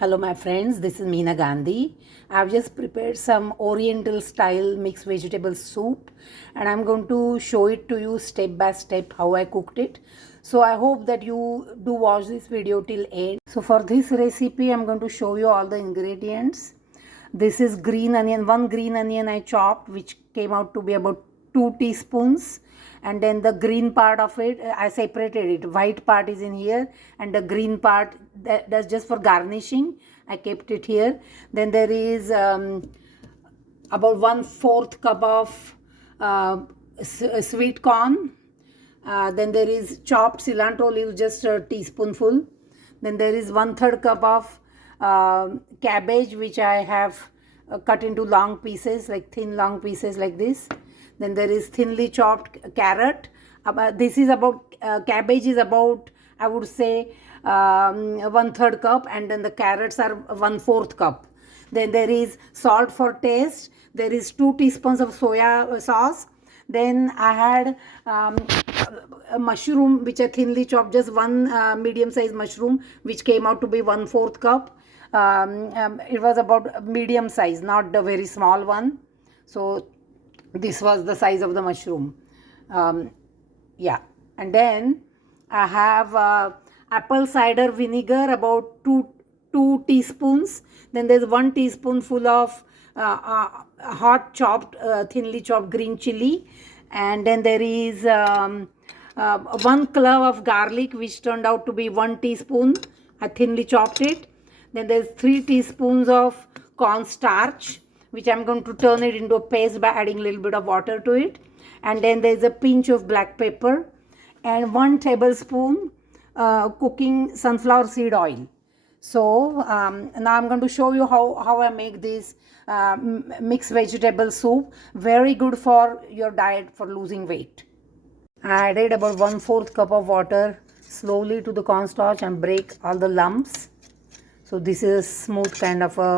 Hello my friends, this is Meena Gandhi. I've just prepared some oriental style mixed vegetable soup and I'm going to show it to you step by step how I cooked it. So I hope that you do watch this video till end. So for this recipe I'm going to show you all the ingredients. This is green onion, one green onion I chopped which came out to be about 2 teaspoons, and then the green part of it I separated it. White part is in here and the green part that's just for garnishing. I kept it here. Then there is about 1/4 cup of sweet corn. Then there is chopped cilantro leaves, just a teaspoonful. Then there is 1/3 cup of cabbage which I have cut into long pieces, like thin long pieces like this. Then there is thinly chopped carrot. This is about cabbage is about, I would say, 1/3 cup, and then the carrots are 1/4 cup. Then there is salt for taste. There is 2 teaspoons of soya sauce. Then I had a mushroom which I thinly chopped, just one medium sized mushroom which came out to be 1/4 cup. It was about medium size, not the very small one. So this was the size of the mushroom. Yeah. And then I have apple cider vinegar, about two teaspoons. Then there's 1 teaspoonful of hot chopped thinly chopped green chili. And then there is 1 clove of garlic which turned out to be 1 teaspoon. I thinly chopped it. Then there's 3 teaspoons of cornstarch which I'm going to turn it into a paste by adding a little bit of water to it. And then there's a pinch of black pepper and 1 tablespoon cooking sunflower seed oil. So now I'm going to show you how I make this mixed vegetable soup. Very good for your diet for losing weight. I added about 1/4 cup of water slowly to the cornstarch and break all the lumps. So this is a smooth kind of a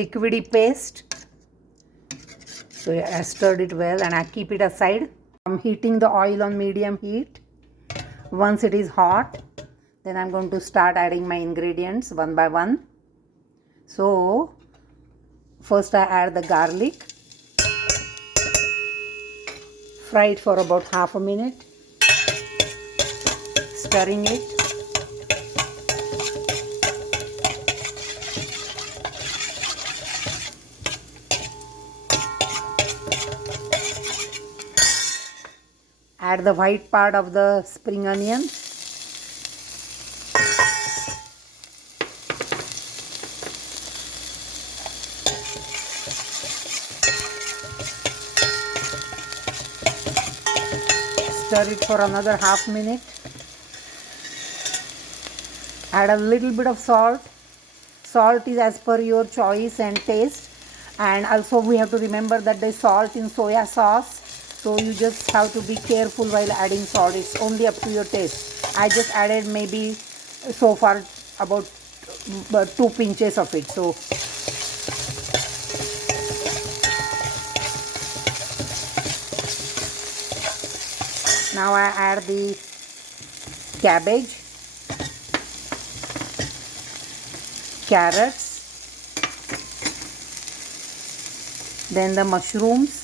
liquidy paste. So I stirred it well and I keep it aside. I'm heating the oil on medium heat. Once it is hot, then I'm going to start adding my ingredients one by one. So first I add the garlic. Fry it for about half a minute, stirring it. Add the white part of the spring onion. Stir it for another half minute. Add a little bit of salt. Salt is as per your choice and taste. And also we have to remember that there's salt in soya sauce. So you just have to be careful while adding salt. It's only up to your taste. I just added maybe so far about 2 pinches of it. So now I add the cabbage, carrots, then the mushrooms,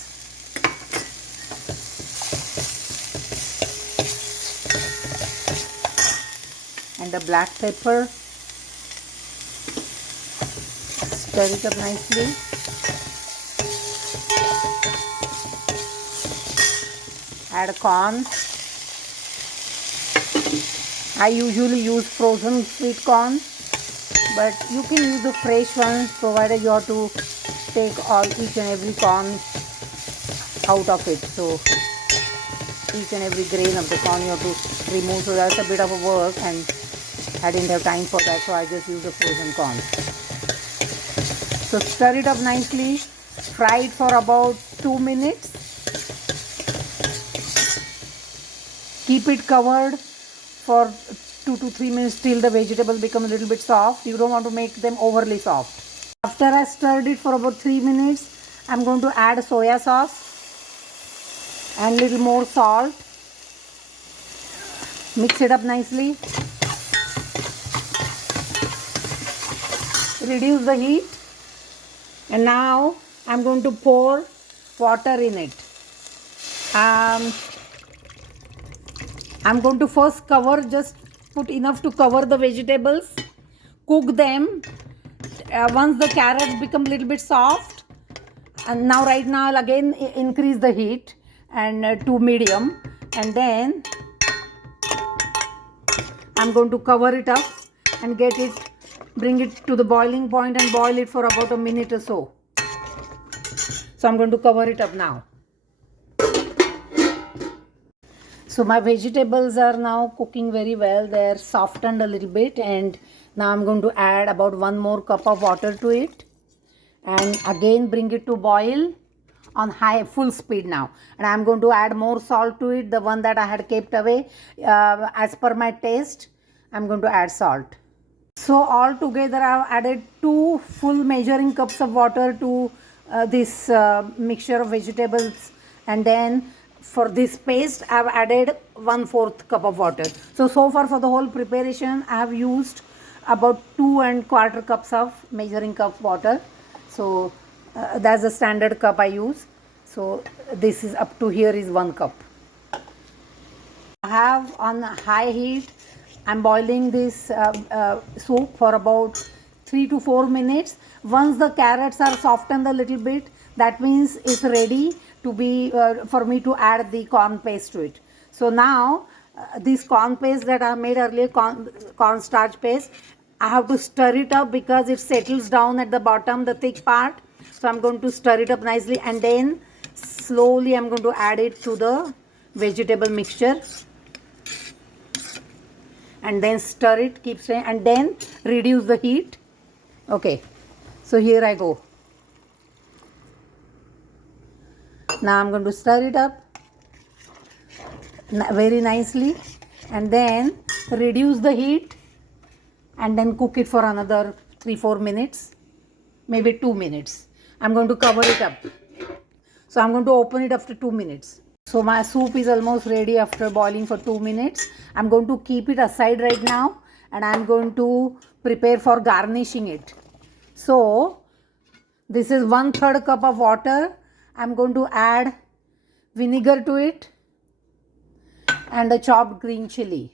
and the black pepper. Stir it up nicely. Add corn. I usually use frozen sweet corn, but you can use the fresh one provided you have to take each and every corn out of it. So each and every grain of the corn you have to remove. So that's a bit of a work and I didn't have time for that, so I just use the frozen corn. So stir it up nicely. Fry it for about 2 minutes. Keep it covered for 2 to 3 minutes till the vegetable become a little bit soft. You don't want to make them overly soft. After I stirred it for about 3 minutes, I'm going to add soya sauce and little more salt. Mix it up nicely. reduce the heat, and now I'm going to pour water in it. I'm going to first cover, just put enough to cover the vegetables, cook them. Once the carrots become a little bit soft, and now right now I'll again increase the heat and to medium, and then I'm going to cover it up and bring it to the boiling point and boil it for about a minute or so. So I'm going to cover it up now. So my vegetables are now cooking very well. They're softened a little bit, and now I'm going to add about 1 more cup of water to it and again bring it to boil on full speed now. And I'm going to add more salt to it, the one that I had kept away. As per my taste, I'm going to add salt. So all together I've added 2 full measuring cups of water to this mixture of vegetables, and then for this paste I've added 1/4 cup of water. So far for the whole preparation I have used about 2 1/4 cups of measuring cup water. So that's the standard cup I use. So this is up to here is 1 cup. I have on high heat. I'm boiling this soup for about 3 to 4 minutes. Once the carrots are softened a little bit, that means it's ready to be for me to add the corn paste to it. So now this corn paste that I made earlier, corn starch paste, I have to stir it up because it settles down at the bottom, the thick part. So I'm going to stir it up nicely, and then slowly I'm going to add it to the vegetable mixture, and then stir it, keep stirring, and then reduce the heat. Okay, so here I go. Now I'm going to stir it up very nicely, and then reduce the heat, and then cook it for another 3-4 minutes, maybe 2 minutes. I'm going to cover it up. So I'm going to open it after 2 minutes. So my soup is almost ready after boiling for 2 minutes. I'm going to keep it aside right now, and I'm going to prepare for garnishing it. So this is 1/3 cup of water. I'm going to add vinegar to it and a chopped green chili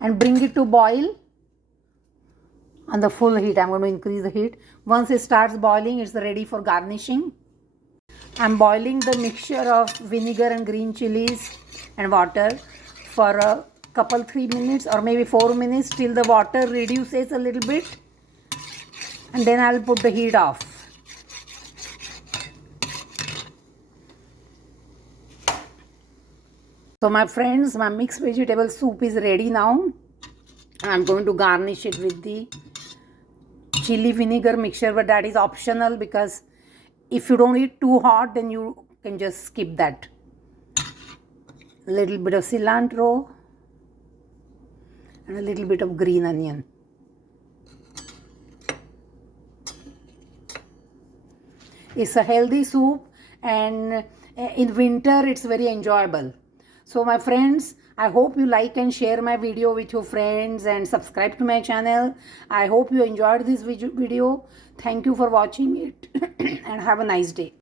and bring it to boil on the full heat. I'm going to increase the heat. Once it starts boiling, it's ready for garnishing. I'm boiling the mixture of vinegar and green chilies and water for a couple 3 minutes or maybe 4 minutes till the water reduces a little bit, and then I'll put the heat off. So my friends, my mixed vegetable soup is ready now. I'm going to garnish it with the chili vinegar mixture, but that is optional because if you don't eat too hot, then you can just skip that. A little bit of cilantro and a little bit of green onion. It's a healthy soup, and in winter it's very enjoyable. So my friends, I hope you like and share my video with your friends and subscribe to my channel. I hope you enjoyed this video. Thank you for watching it and have a nice day.